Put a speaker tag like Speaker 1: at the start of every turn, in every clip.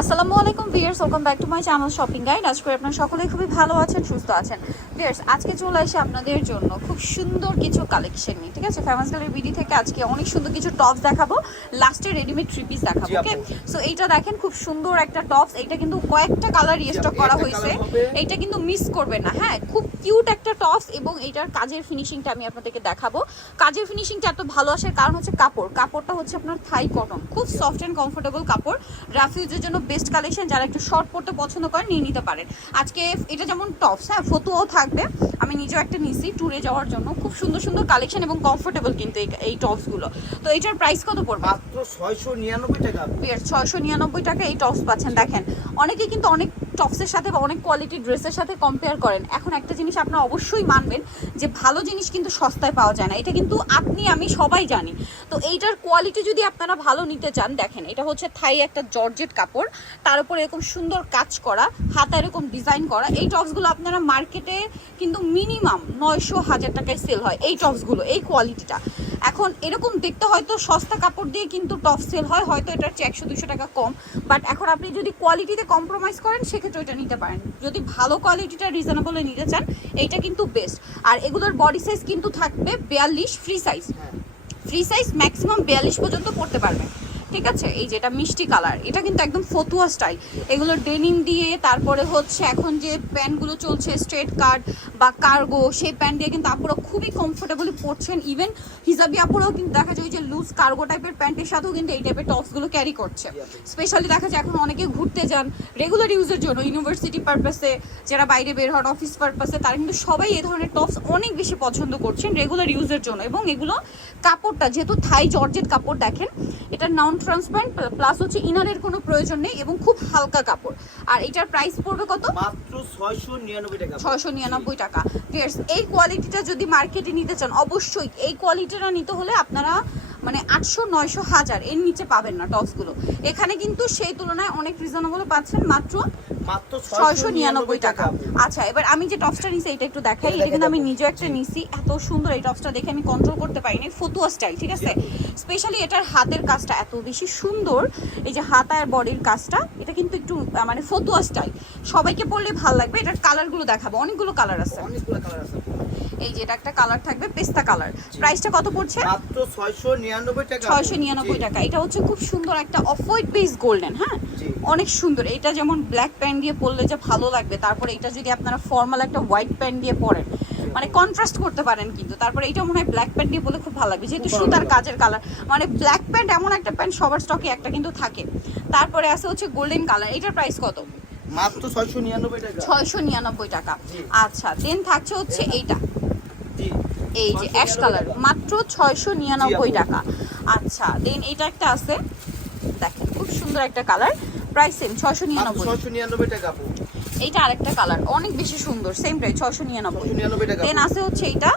Speaker 1: আসসালামু আলাইকুম viewers welcome back to my channel shopping guide আজ করে আপনারা সকলেই খুবই ভালো আছেন সুস্থ আছেন। ভিয়ার্স আজকে চলে আসি আপনাদের জন্য খুব সুন্দর কিছু কালেকশন নিয়ে ঠিক আছে? ফেমাস গালের বিডি থেকে আজকে অনেক সুন্দর কিছু টপস দেখাবো। লাস্টে রেডিমেড থ্রি পিস দেখাবো ওকে সো এইটা দেখেন খুব সুন্দর একটা টপস এইটা কিন্তু কয়েকটা কালার রিস্টক করা হয়েছে। এইটা কিন্তু মিস করবে না হ্যাঁ? খুব কিউট একটা টপস এবং এইটার কাজের ফিনিশিংটা আমি আপনাদেরকে দেখাবো। কাজের ফিনিশিংটা এত ভালো আসার কারণ হচ্ছে কাপড়। কাপড়টা হচ্ছে আপনার থাই কটন খুব সফট অ্যান্ড কমফোর্টেবল কাপড়। রাফিউজের জন্য বেস্ট কালেকশন যারা একটু শর্ট পরতে পছন্দ করেন নিয়ে নিতে পারেন। আজকে এটা যেমন টপস হ্যাঁ ফতুয়াও থাকবে। আমি নিজেও একটা নিছি ট্যুরে যাওয়ার জন্য। খুব সুন্দর সুন্দর কালেকশন এবং কমফোর্টেবল কিন্তু এই- এই টপসগুলো তো এটার প্রাইস কত পড়বে?
Speaker 2: মাত্র ছয়শো নিরানব্বই টাকা।
Speaker 1: ছয়শো নিরানব্বই টাকা এই টপস পাচ্ছেন। দেখেন অনেকে কিন্তু অনেক টপসের সাথে বা অনেক কোয়ালিটির ড্রেসের সাথে কম্পেয়ার করেন, এখন একটা জিনিস আপনারা অবশ্যই মানবেন যে ভালো জিনিস কিন্তু সস্তায় পাওয়া যায় না। এটা কিন্তু আপনি, আমি সবাই জানি। তো এইটার কোয়ালিটি যদি আপনারা ভালো নিতে চান, দেখেন, এটা হচ্ছে থাই একটা জর্জেট কাপড়। তার উপরে এরকম সুন্দর কাজ করা হাতা এরকম ডিজাইন করা। এই টপসগুলো আপনারা মার্কেটে কিন্তু মিনিমাম নয়শো হাজার টাকায় সেল হয়, এই টপসগুলো, এই কোয়ালিটিটা এখন এরকম দেখতে হয়তো সস্তা কাপড় দিয়ে কিন্তু টপ সেল হয়, হয়তো এটার চেয়ে একশো দুশো টাকা কম। বাট এখন আপনি যদি কোয়ালিটিতে কম্প্রোমাইজ করেন সেক্ষেত্রে ওইটা নিতে পারেন। যদি ভালো কোয়ালিটিটা রিজনেবলে নিতে চান এইটা কিন্তু বেস্ট আর এগুলোর বডি সাইজ কিন্তু থাকবে বিয়াল্লিশ free size free size maximum বিয়াল্লিশ পর্যন্ত পড়তে পারবেন। ঠিক আছে? এই যেটা মিষ্টি কালার, এটা কিন্তু একদম ফতুয়া স্টাইল। এগুলো ডেনিম দিয়ে, তারপরে হচ্ছে এখন যে প্যান্টগুলো চলছে, স্ট্রেট কাট বা কার্গো, সেই প্যান্ট দিয়ে কিন্তু আপুরা খুবই কমফোর্টেবলি পরছেন। ইভেন হিজাবি আপুরাও কিন্তু দেখা যায় যে লুজ কার্গো টাইপের প্যান্টের সাথেও কিন্তু এই টাইপের টপসগুলো ক্যারি করছে। স্পেশালি দেখা যায় এখন অনেকে ঘুরতে যান রেগুলার ইউজের জন্য ইউনিভার্সিটি পারপাসে যারা বাইরে বের হন অফিস পারপাসে তারা কিন্তু সবাই এই ধরনের টপস অনেক বেশি পছন্দ করছেন রেগুলার ইউজের জন্য। এবং এগুলো কাপড়টা, যেহেতু থাই জর্জেট কাপড় দেখেন এটা নন ট্রান্সপারেন্ট প্লাস হচ্ছে ইনারের কোনো প্রয়োজন নেই এবং খুব হালকা কাপড়। আর এটার প্রাইস পড়বে কত?
Speaker 2: মাত্র ছয়শো নিরানব্বই টাকা।
Speaker 1: ছয়শো নিরানব্বই টাকা। ভিয়ার্স এই কোয়ালিটিটা যদি মার্কেটে নিতে চান অবশ্যই এই কোয়ালিটিটা নিতে হলে আপনারা মানে আটশো নয়শো হাজার এর নিচে পাবেন না টপসগুলো এখানে কিন্তু সেই তুলনায় অনেক রিজনেবল পাচ্ছেন মাত্র
Speaker 2: মাত্র
Speaker 1: ছয়শো নিরানব্বই টাকা। আচ্ছা এবার আমি যে টপসটা নিছি এটা একটু দেখাই।
Speaker 2: এটা
Speaker 1: কিন্তু আমি। নিজেও একটা নিছি। এত সুন্দর এই টপসটা দেখে আমি কন্ট্রোল করতে পারিনি। ফতুয়া স্টাইল ঠিক আছে? স্পেশালি এটার হাতের কাজটা এত বেশি সুন্দর। এই যে হাত আর বডির কাজটা এটা কিন্তু একটু মানে ফতুয়া স্টাইল সবাইকে পরলে ভালো লাগবে। এটার কালারগুলো দেখাবো। অনেকগুলো কালার আছে।
Speaker 2: অনেকগুলো কালার আছে।
Speaker 1: এই যে এটা একটা কালার থাকবে পেস্তা কালার প্রাইসটা কত পড়ছে?
Speaker 2: মাত্র ছয়শো নিরানব্বই টাকা।
Speaker 1: টাকা। এটা হচ্ছে খুব সুন্দর একটা অফ হোয়াইট বেস গোল্ডেন হ্যাঁ অনেক সুন্দর। এটা যেমন ব্ল্যাক প্যান্ট দিয়ে পরলে যে ভালো লাগবে তারপরে এটা যদি আপনারা ফর্মাল একটা হোয়াইট প্যান্ট দিয়ে পরেন মানে কন্ট্রাস্ট করতে পারেন কিন্তু তারপরে এটা মনে হয় ব্ল্যাক প্যান্ট দিয়ে বলে খুব ভালো লাগবে যেহেতু সুতার। কাজের কালার মানে ব্ল্যাক প্যান্ট এমন একটা প্যান্ট সবার স্টকে একটা কিন্তু থাকে তারপরে আছে হচ্ছে গোল্ডেন কালার এটার প্রাইস কত
Speaker 2: মাত্র ছয়শো নিরানব্বই টাকা
Speaker 1: ছয়শো নিরানব্বই টাকা। আচ্ছা দেন থাকছে হচ্ছে এইটা এই যে
Speaker 2: 699
Speaker 1: অ্যাশ কালার। মাত্র ছয়শো নিরানব্বই। টাকা আচ্ছা দেন এটা একটা আছে দেখেন খুব সুন্দর একটা কালার প্রাইস সেম ছয়শো
Speaker 2: মাত্র
Speaker 1: নিরানব্বই
Speaker 2: ছয়শো নিরানব্বই টাকা আপু।
Speaker 1: এইটা আরেকটা কালার অনেক বেশি সুন্দর সেম প্রাইস ছয়শো নিরানব্বই।
Speaker 2: ছয়শো নিরানব্বই টাকা
Speaker 1: দেন আছে হচ্ছে এইটা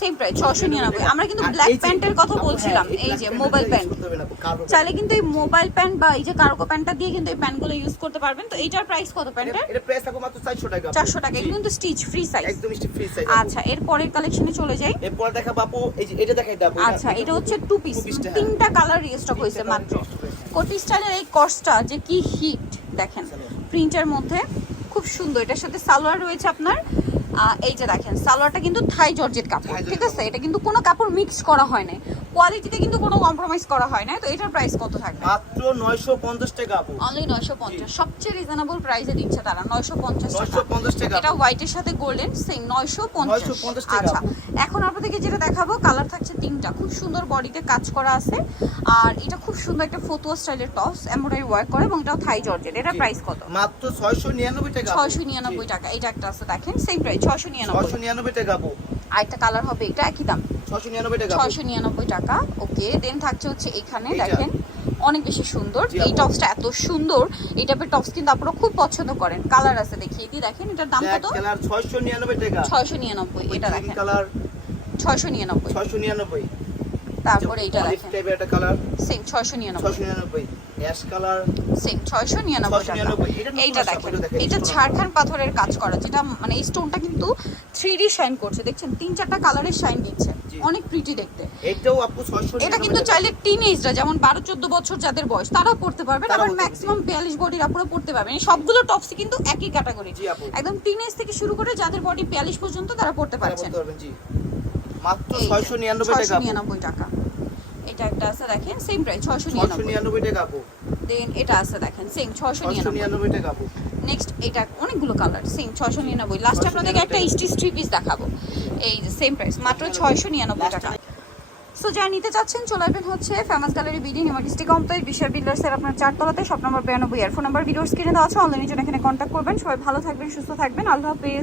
Speaker 1: সেম প্রাইস ছয়শো নিরানব্বই। আমরা কিন্তু ব্ল্যাক প্যান্টের কথা বলছিলাম এই যে মোবাইল প্যান্ট চাইলে কিন্তু এই মোবাইল প্যান্ট বা এই যে কার্গো প্যান্টটা দিয়ে কিন্তু এই প্যান্টগুলো ইউজ করতে পারবেন। তো এইটার প্রাইস কত প্যান্টের
Speaker 2: এটা প্রাইস থাকবে মাত্র চারশো টাকা
Speaker 1: কিন্তু স্টিচ ফ্রি সাইজ
Speaker 2: একদম ফ্রি সাইজ
Speaker 1: আচ্ছা এর পরের কালেকশনে চলে যাই।
Speaker 2: এরপর দেখাবো আপু এই যে এটা দেখাই দেবো
Speaker 1: আচ্ছা এটা হচ্ছে টু পিস
Speaker 2: হ্যাঁ।
Speaker 1: তিনটা কালার রিস্টক হয়েছে মাত্র। কোটি স্টাইলের এই কসটা যে কি হিট দেখেন। প্রিন্টের মধ্যে খুব সুন্দর। এটার সাথে সালোয়ার রয়েছে আপনার। এই যে দেখেন সালোয়ারটা কিন্তু থাই জর্জেট কাপড় ঠিক আছে? এটা কিন্তু কোনো কাপড় মিক্স করা হয় না কোয়ালিটিতে কিন্তু কোনো কম্প্রোমাইজ করা হয় না তো এটার প্রাইস কত থাকবে?
Speaker 2: মাত্র নয়শো পঞ্চাশ টাকা আপু।
Speaker 1: অনলি নয়শো পঞ্চাশ। সবচেয়ে রিজনেবল প্রাইসে দিচ্ছে তারা নয়শো পঞ্চাশ টাকা। এটা হোয়াইটের সাথে গোল্ডেন পঞ্চাশ।
Speaker 2: 950 টাকা।
Speaker 1: আচ্ছা এখন আপনাদেরকে যেটা দেখাবো কালার থাকছে তিনটা। খুব সুন্দর বডিতে কাজ করা আছে। আর এটা খুব সুন্দর একটা ফতুয়া স্টাইলের টপস এমব্রয়ডারি ওয়ার্ক করে এবং এটাও থাই জর্জেট এটা প্রাইস কত?
Speaker 2: মাত্র ছয়শো নিরানব্বই টাকা আপু।
Speaker 1: ছয়শো নিরানব্বই টাকা। এটা একটা আছে দেখেন সেম প্রাইস ছয়শো নিরানব্বই।
Speaker 2: ছয়শো নিরানব্বই টাকা আপু।
Speaker 1: আর একটা কালার হবে এটা একই দাম।
Speaker 2: ছয়শো নিরানব্বই টাকা।
Speaker 1: ওকে দেন থাকছে হচ্ছে এখানে দেখেন অনেক বেশি সুন্দর। এই। টপসটা এত সুন্দর এই টাইপের টপস কিন্তু আপনারা খুব পছন্দ করেন। কালার আছে দেখিয়ে দিই দেখেন এটার দাম কত?
Speaker 2: ছয়শো নিরানব্বই টাকা।
Speaker 1: ছয়শো নিরানব্বই এটা দেখেন।
Speaker 2: কালার
Speaker 1: ছয়শো নিরানব্বই।
Speaker 2: ছয়শো নিরানব্বই।
Speaker 1: তারপরে এটা দেখেন।
Speaker 2: টাইপের একটা কালার
Speaker 1: সেম ছয়শো নিরানব্বই।
Speaker 2: ছয়শো নিরানব্বই। অ্যাশ কালার
Speaker 1: সেম ছয়শো নিরানব্বই টাকা।
Speaker 2: 699 এটা
Speaker 1: এইটা দেখেন।
Speaker 2: দিচ্ছি।
Speaker 1: ঝাড়খান পাথরের কাজ করা যেটা মানে এই স্টোনটা কিন্তু থ্রি ডি শাইন করছে। দেখছেন তিন চারটা কালারের শাইন দিচ্ছে। অনেক প্রিটি দেখতে।
Speaker 2: এটাও আপু 699
Speaker 1: এটা কিন্তু চাইলে টিনেজরা যেমন বারো চোদ্দ বছর যাদের বয়স তারাও পড়তে পারবেন
Speaker 2: তারাও
Speaker 1: আবার ম্যাক্সিমাম বিয়াল্লিশ বডির আপনারা পড়তে পারবেন এই সবগুলো টপসই কিন্তু একই ক্যাটাগরি একদম টিনেজ থেকে শুরু করে যাদের বডি বিয়াল্লিশ পর্যন্ত তারা পড়তে পারছেন।
Speaker 2: মাত্র 699 টাকা
Speaker 1: 699 টাকা। এটা একটা আছে দেখেন সেম প্রাইস ছয়শো নিরানব্বই।
Speaker 2: 699 টাকা আপু
Speaker 1: দেন এটা আছে দেখেন সেম ছয়শো নিরানব্বই।
Speaker 2: 699 টাকা আপু
Speaker 1: নেক্সট এটা অনেকগুলো কালার সেম ছয়শো নিরানব্বই। লাস্টে আপনাদেরকে একটা স্টি থ্রি পিস দেখাবো। এই যে সেম প্রাইস মাত্র ছয়শো নিরানব্বই। টাকা। সো যারা নিতে চাচ্ছেন চলে আসবেন হচ্ছে famous gallery building emergency complex Bishal বিল্ডার্সের আপনার চারতলাতে শপ নম্বর বিরানব্বই আর ফোন নাম্বার ভিডিওর স্ক্রিনে দেওয়া আছে। অনলাইনের জন্য এখানে কন্ট্যাক্ট করবেন। সবাই ভালো থাকবেন সুস্থ থাকবেন। আল্লাহ হাফেজ।